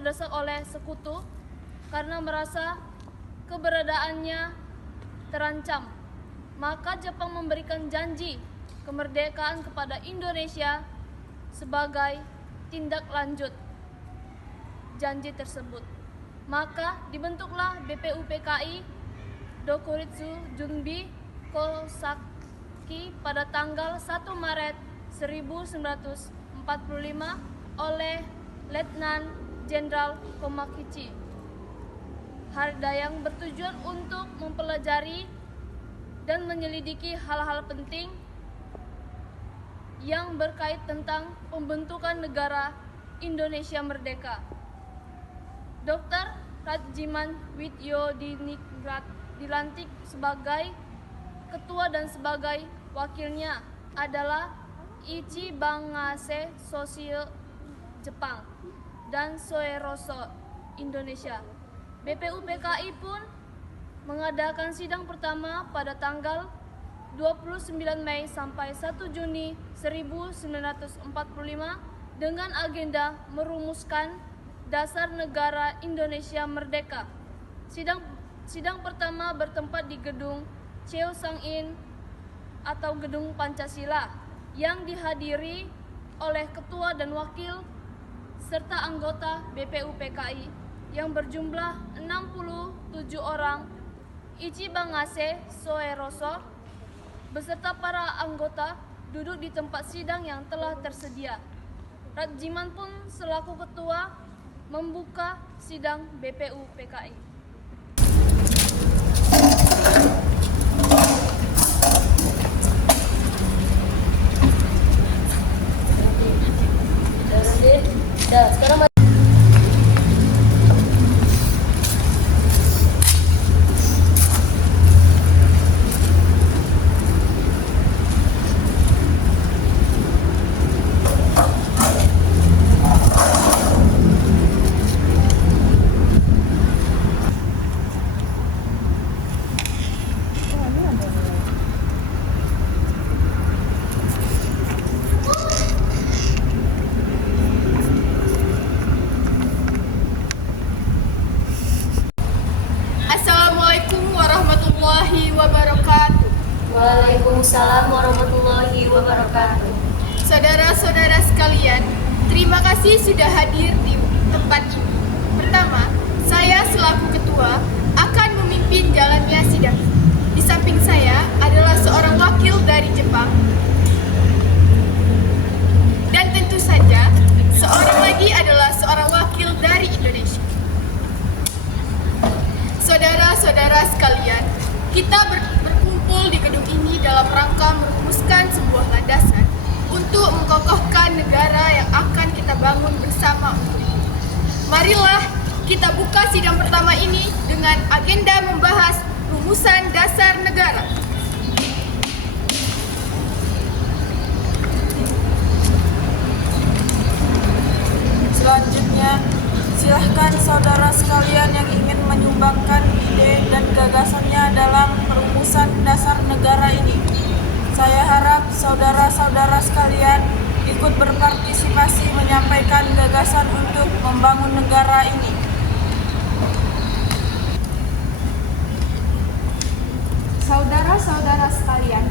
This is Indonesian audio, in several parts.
terdesak oleh sekutu karena merasa keberadaannya terancam. Maka Jepang memberikan janji kemerdekaan kepada Indonesia sebagai tindak lanjut janji tersebut. Maka dibentuklah BPUPKI Dokuritsu Junbi Kosaki pada tanggal 1 Maret 1945 oleh Letnan Jenderal Komakichi Harada yang bertujuan untuk mempelajari dan menyelidiki hal-hal penting yang berkait tentang pembentukan negara Indonesia Merdeka. Dr. Rajiman Widyodiningrat dilantik sebagai ketua dan sebagai wakilnya adalah Ichibangase Sosio Jepang dan Soeroso Indonesia. BPUPKI pun mengadakan sidang pertama pada tanggal 29 Mei sampai 1 Juni 1945 dengan agenda merumuskan dasar negara Indonesia Merdeka. Sidang pertama bertempat di gedung Cheo Sang-in atau Gedung Pancasila yang dihadiri oleh ketua dan wakil serta anggota BPUPKI yang berjumlah 67 orang. Ichibangase Soeroso beserta para anggota duduk di tempat sidang yang telah tersedia. Rajiman pun selaku ketua membuka sidang BPUPKI. Sekarang Waalaikumsalam warahmatullahi wabarakatuh. Saudara-saudara sekalian, terima kasih sudah hadir di tempat ini. Pertama, saya selaku ketua akan memimpin jalannya sidang. Di samping saya adalah seorang wakil dari Jepang. Dan tentu saja, seorang lagi adalah seorang wakil dari Indonesia. Saudara-saudara sekalian, kita berkumpul di gedung ini dalam rangka merumuskan sebuah landasan untuk mengokohkan negara yang akan kita bangun bersama untuk itu. Marilah kita buka sidang pertama ini dengan agenda membahas rumusan dasar negara. Selanjutnya, silahkan saudara sekalian yang ingin menyumbangkan ide dan gagasannya dalam perumusan dasar negara ini. Saya harap saudara-saudara sekalian ikut berpartisipasi menyampaikan gagasan untuk membangun negara ini. Saudara-saudara sekalian,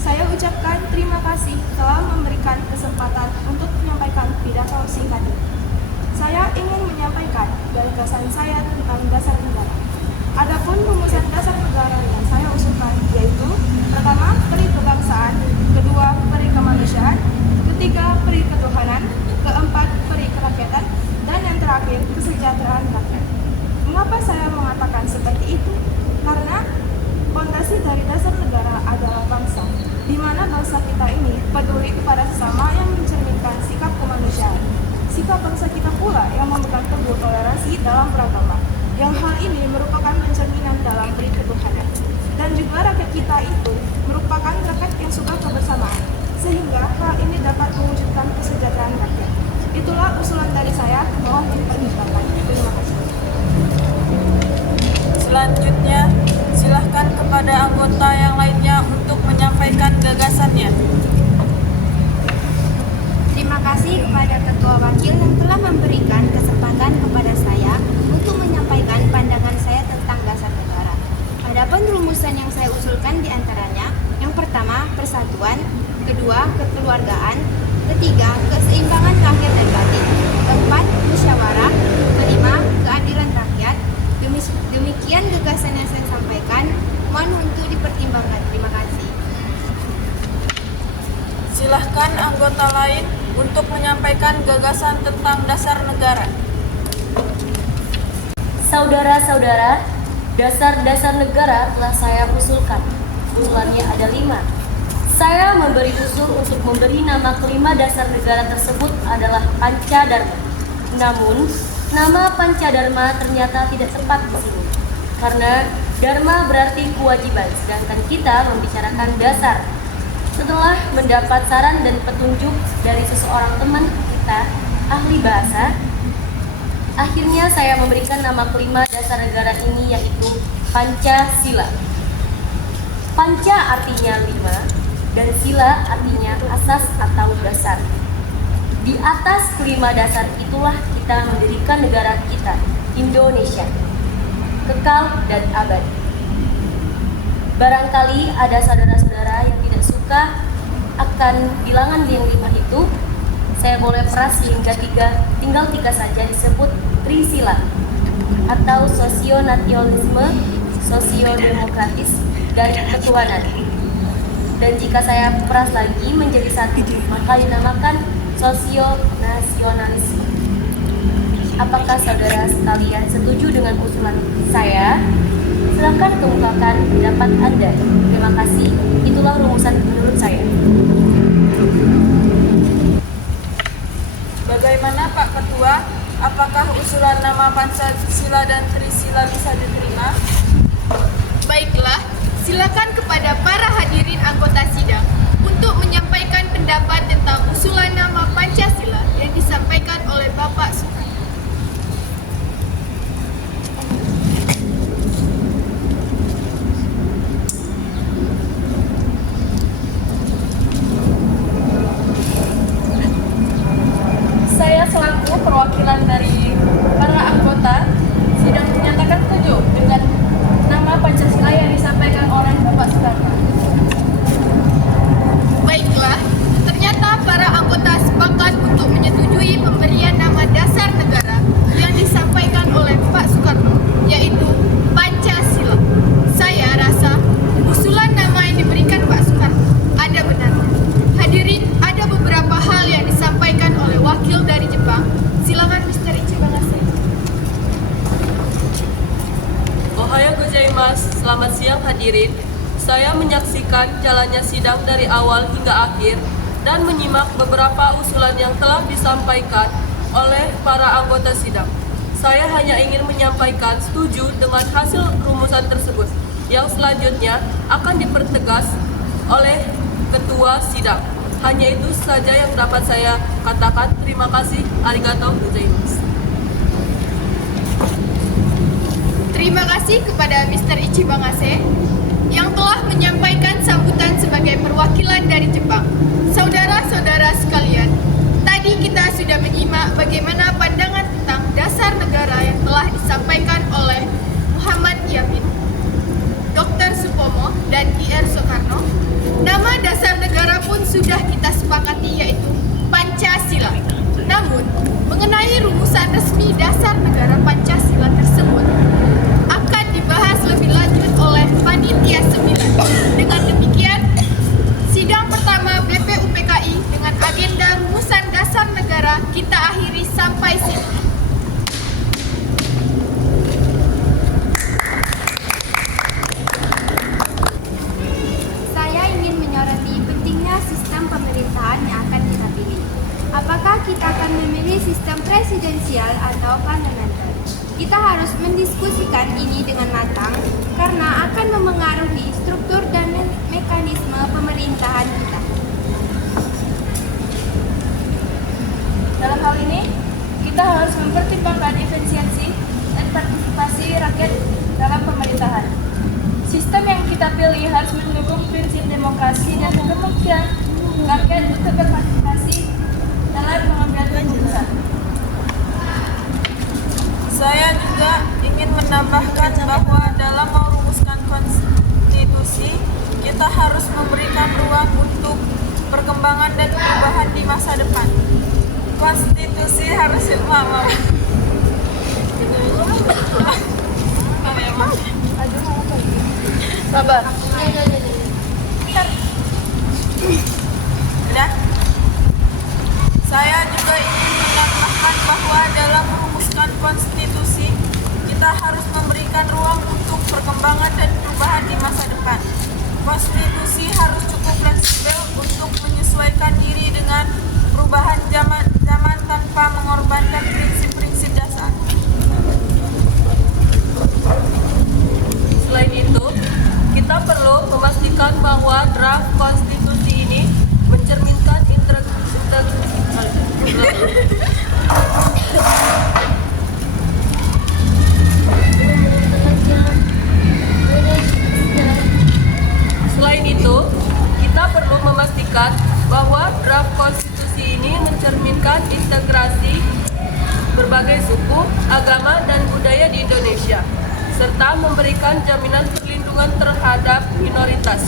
saya ucapkan terima kasih telah memberikan kesempatan untuk menyampaikan pidato singkat ini. Saya ingin menyampaikan gagasan saya tentang dasar negara. Adapun rumusan dasar negara yang saya usulkan yaitu: pertama, peri kebangsaan; kedua, peri kemanusiaan; ketiga, peri ketuhanan; keempat, peri kerakyatan; dan yang terakhir, kesejahteraan rakyat. Mengapa saya mengatakan seperti itu? Karena fondasi dari dasar negara adalah bangsa, di mana bangsa kita ini peduli kepada sesama yang mencerminkan sikap kemanusiaan. Sikap bangsa kita pula yang memegang teguh toleransi dalam beragama, yang hal ini merupakan pencerminan dalam peri ketuhanan. Dan juga rakyat kita itu merupakan rakyat yang suka kebersamaan, sehingga hal ini dapat mewujudkan kesejahteraan rakyat. Itulah usulan dari saya, mohon dipertimbangkan. Terima kasih. Selanjutnya, silahkan kepada anggota yang lainnya untuk menyampaikan gagasannya. Terima kasih kepada Ketua Wakil yang telah memberikan kesempatan kepada menyampaikan gagasan tentang dasar negara. Saudara-saudara, dasar-dasar negara telah saya usulkan. Usulannya ada 5. Saya memberi usul untuk memberi nama kelima dasar negara tersebut adalah Pancadharma. Namun, nama Pancadharma ternyata tidak tepat di sini. Karena Dharma berarti kewajiban, sedangkan kita membicarakan dasar. Setelah mendapat saran dan petunjuk dari seseorang teman kita, ahli bahasa, akhirnya saya memberikan nama kelima dasar negara ini, yaitu Pancasila. Panca artinya 5 dan sila artinya asas atau dasar. Di atas kelima dasar itulah kita mendirikan negara kita, Indonesia, kekal dan abadi. Barangkali ada saudara-saudara yang tidak suka akan bilangan yang 5 itu. Saya boleh peras hingga tinggal 3 saja, disebut Trisila atau sosionasionalisme, sosiodemokratis, dan ketuhanan. Dan jika saya peras lagi menjadi 1, maka dinamakan sosionasionalisme. Apakah saudara sekalian setuju dengan usulan saya? Silakan kemukakan pendapat Anda. Terima kasih. Itulah rumusan menurut saya. Bagaimana Pak Ketua? Apakah usulan nama Pancasila dan Trisila bisa diterima? Baiklah, silakan kepada para hadirin anggota sidang untuk menyampaikan pendapat tentang usulan nama Pancasila yang disampaikan oleh Bapak Soekarno. Saya selaku perwakilan dari para anggota sidang menyatakan setuju dengan nama Pancasila yang disampaikan oleh Bapak Soekarno. Baiklah, ternyata para anggota sepakat untuk menyetujui pemberian nama dasar negara yang disampaikan oleh Pak Soekarno, yaitu Pancasila. Saya rasa usulan nama yang diberikan Pak Soekarno ada benarnya. Hadirin, ada beberapa hal yang disampaikan oleh wakil dari Jepang. Silakan Mr. Ichibagase. Ohayou gozaimasu, selamat siang hadirin. Saya menyaksikan jalannya sidang dari awal hingga akhir dan menyimak beberapa usulan yang telah disampaikan oleh para anggota sidang. Saya hanya ingin menyampaikan setuju dengan hasil rumusan tersebut yang selanjutnya akan dipertegas oleh ketua sidang. Hanya itu saja yang dapat saya katakan. Terima kasih. Arigatou gozaimasu. Terima kasih kepada Mr. Ichibagase yang telah menyampaikan sambutan sebagai perwakilan dari Jepang. Saudara-saudara sekalian, tadi kita sudah menyimak bagaimana pandangan tentang dasar negara yang telah disampaikan oleh Muhammad Yamin, Dr. Supomo, dan Ir Soekarno. Nama dasar negara pun sudah kita sepakati, yaitu Pancasila. Namun, mengenai rumusan resmi dasar negara Pancasila tersebut akan dibahas lebih lanjut oleh Panitia 9. Dengan demikian, sidang pertama BPUPKI dengan agenda rumusan dasar negara kita akhiri sampai sini. Saya ingin menyoroti pentingnya sistem pemerintahan yang akan kita pilih. Apakah kita akan memilih sistem presidensial atau parlementer? Kita harus mendiskusikan ini dengan matang karena akan memengaruhi struktur dan mekanisme pemerintahan kita. Dalam hal ini, kita harus mempertimbangkan efisiensi dan partisipasi rakyat dalam pemerintahan. Sistem yang kita pilih harus mendukung prinsip demokrasi dan kemungkinan rakyat untuk berpartisipasi dalam mengambil keputusan. Saya juga ingin menambahkan bahwa dalam merumuskan konstitusi, kita harus memberikan ruang untuk perkembangan dan perubahan di masa depan. Konstitusi harus Sabar. Udah. Saya juga konstitusi harus cukup fleksibel untuk menyesuaikan diri dengan perubahan zaman tanpa mengorbankan prinsip-prinsip dasar. Selain itu, kita perlu memastikan bahwa draft konstitusi ini mencerminkan Selain itu, kita perlu memastikan bahwa draft konstitusi ini mencerminkan integrasi berbagai suku, agama, dan budaya di Indonesia, serta memberikan jaminan perlindungan terhadap minoritas.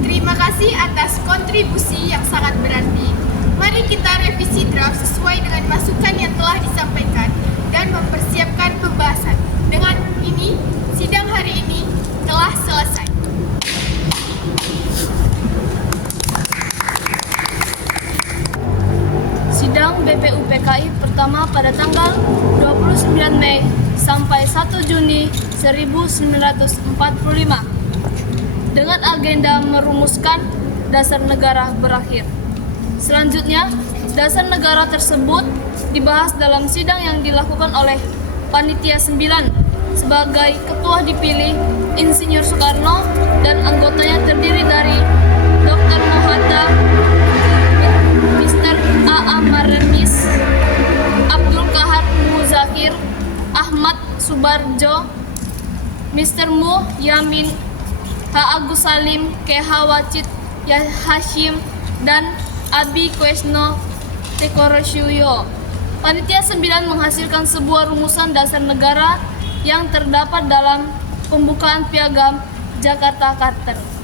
Terima kasih atas kontribusi yang sangat berarti. Mari kita revisi draft sesuai dengan masukan yang telah disampaikan dan mempersiapkan pembahasan. Dengan ini, sidang hari ini telah selesai. Sidang BPUPKI pertama pada tanggal 29 Mei sampai 1 Juni 1945 dengan agenda merumuskan dasar negara berakhir. Selanjutnya, dasar negara tersebut dibahas dalam sidang yang dilakukan oleh Panitia 9. Sebagai ketua dipilih Insinyur Soekarno dan anggotanya terdiri dari Dr. Mohatta, Mr. A.A. Marnis, Abdul Kahar Muzakir, Ahmad Subarjo, Mr. Mu Yamin, H. Agus Salim, K. H. Wacit Hashim, dan Abi Kwesno Tekoroshuyo. Panitia 9 menghasilkan sebuah rumusan dasar negara yang terdapat dalam pembukaan Piagam Jakarta Kartens.